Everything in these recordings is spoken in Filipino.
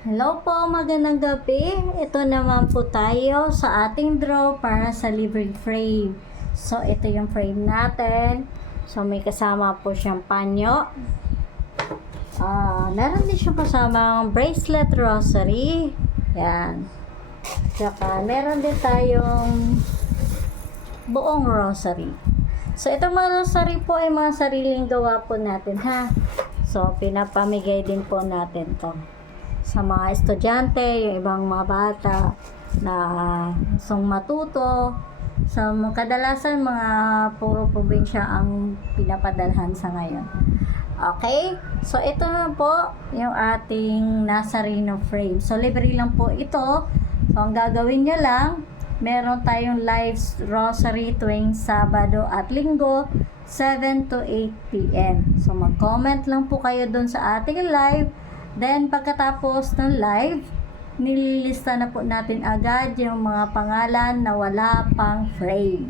Hello po, magandang gabi. Ito naman po tayo sa ating draw para sa libreng frame. So, ito yung frame natin. So, may kasama po siyang panyo. Meron din siyang kasamang bracelet rosary. Yan. Tsaka, meron din tayong buong rosary. So, itong mga rosary po ay mga sariling gawa po natin, ha? So, pinapamigay din po natin to sa mga estudyante, yung ibang mga bata na gustong matuto. So, kadalasan mga puro probinsya ang pinapadalhan sa ngayon. Okay? So, ito na po yung ating Nazareno frame. So, libre lang po ito. So, ang gagawin nyo lang, meron tayong live rosary tuwing Sabado at Linggo, 7 to 8 p.m. So, mag-comment lang po kayo dun sa ating live. Then, pagkatapos ng live, nililista na po natin agad yung mga pangalan na wala pang frame.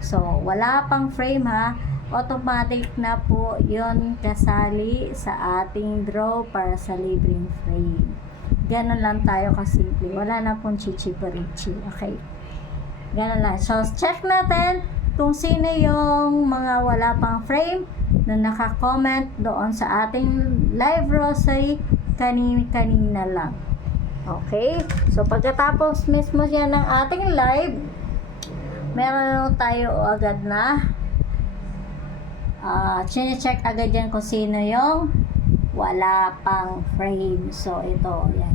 So, wala pang frame, ha? Automatic na po yon kasali sa ating draw para sa libreng frame. Ganon lang tayo kasimple. Wala na pong chichi-parichi. Okay? Ganon lang. So, check natin kung sino yung mga wala pang frame na naka-comment doon sa ating live rosary kanina lang. Okay? So, pagkatapos mismo yan ng ating live, meron tayo agad na chine-check agad yan kung sino yung wala pang frame. So, ito. Yan.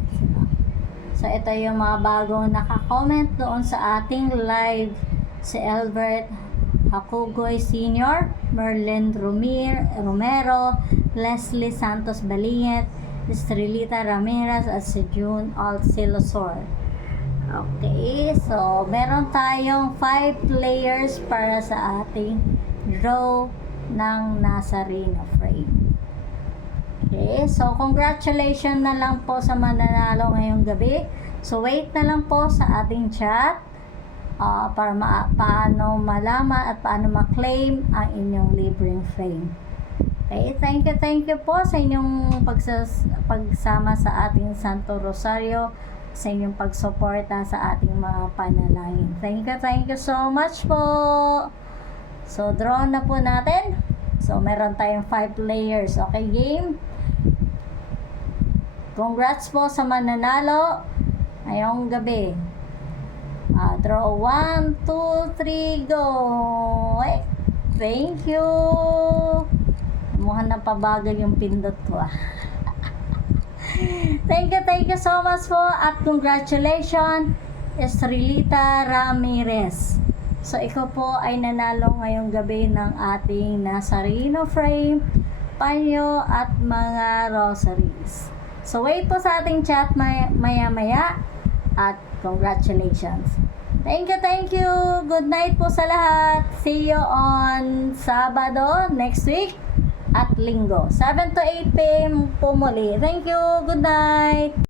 So, ito yung mga bagong naka-comment doon sa ating live. Si Albert Hakugoy Sr., Merlin Romero, Leslie Santos Balinget, Estrelita Ramirez at si June Alcilosor. Okay, so meron tayong 5 players para sa ating draw ng Nazareno frame. Okay, so congratulations na lang po sa mananalo ngayong gabi. So wait na lang po sa ating chat para paano malaman at paano ma-claim ang inyong libreng frame. Okay, thank you po sa inyong pagsama sa ating Santo Rosario, sa inyong pagsuporta sa ating mga panalangin. Thank you so much po. So, draw na po natin. So, meron tayong 5 players. Okay, game. Congrats po sa mananalo ngayong gabi. Draw 1, 2, 3, go! Okay. Thank you! Mukhang napabagal yung pindot ko. Thank you so much po at congratulations, Estrelita Ramirez. So, ikaw po ay nanalo ngayong gabi ng ating Nazareno frame, panyo at mga rosaries. So, wait po sa ating chat maya-maya at congratulations. Thank you. Good night po sa lahat. See you on Sabado next week at Linggo. 7 to 8 p.m. po muli. Thank you. Good night.